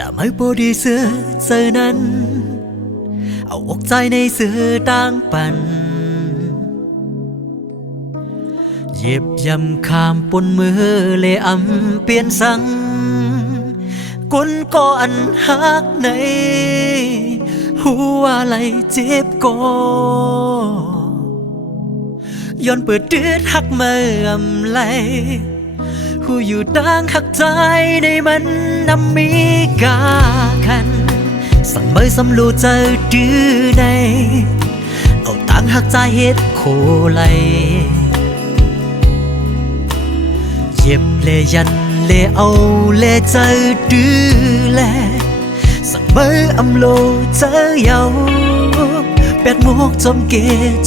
đã mới bố đi xưa giờนั้นเอาอกใจในเสือต่างปันเหยียบย่ำข้ามปนมือเลอำเปลี่ยนสังกุนก็อันหักในหัวไหลเจ็บก็ย้อนเปิดเดือดหักเมื่อไหลหูอยู่ต่างหักใจในมันนำมีกาคันสั่งเมื่อสำลูเจอดื้อในเอาต่างหักใจเฮ็ดโคไหลเย็บเลยันเลเอาเลเจอดื้อแลสั่งเมื่ออำโลเจอเยาแปดมุกจอมเก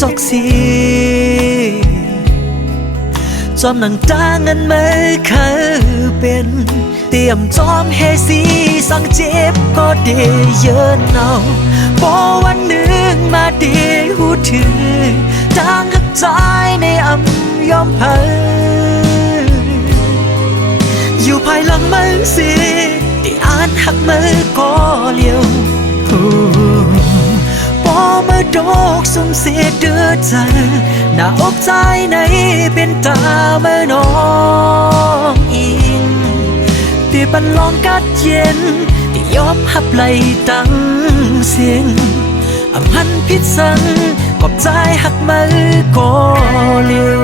จอกสีจอมหนังตาเงินไม่เคยเป็นเตรียมจอมเฮสีสั่งเจ็บก็ได้เยอะเนาพอวันหนึ่งมาได้หูถึงจางหักใจในอำยอมเผยอยู่ภายหลังมือสิที่อ่านหักมือก็เลี้ยวพอมาดอกสมเสียเดือดใจหน้าอกใจในเป็นตาเมื่อน้องอิงที่ปันลองกัดเย็นที่ยอมหับไหลตั้งเสียงอำหันพิษสังกอบใจหักมือก็เลี้ยว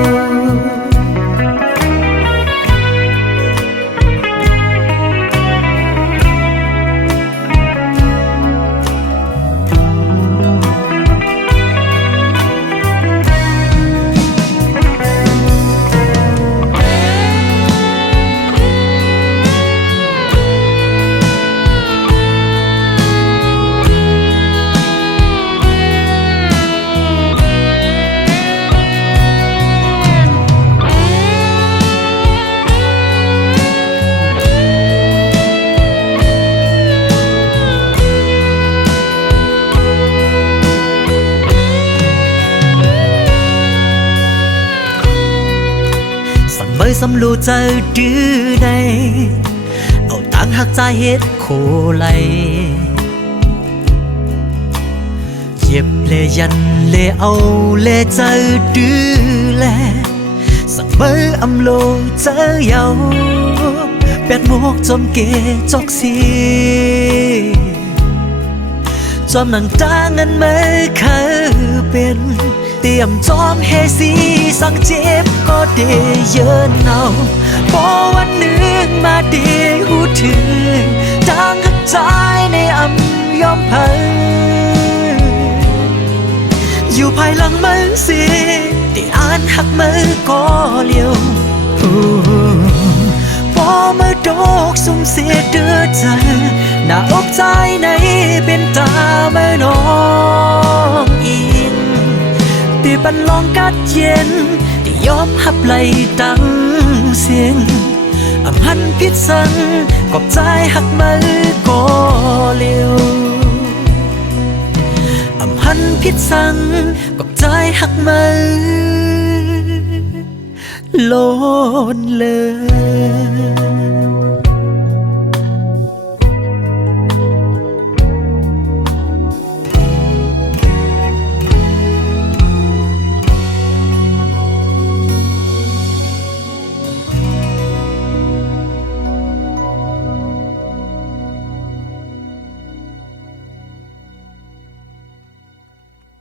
เมื่อสำลูเจอดื้อในเอาต่างหักใจเฮ็ดโคไหลเหยียบเลยันเลเอาเลเจอดื้อแลสั่งเมื่ออำโลเจอเยาแปดมุกจอมเกจอกสีจอมหนังตาเงินไม่เคยเป็นเตรียมจอมเฮสีสั่งเจ็บก็ได้เยอะเนาพอวันหนึ่งมาได้หูถึงจางหักใจในอำยอมเผยอยู่ภายหลังมือสิที่อ่านหักมือก็เลี้ยวพอมาดอกสุ่มเสียเดือดใจหน้าอกใจในเป็นตาเมื่อน้องอิงที่ปันลองกัดเย็นที่ยอมหับไหลตั้งเสียงอำหันพิษสังกอบใจหักมือก็เลี้ยวอำหันพิษสังกอบใจหักมือโลนเลย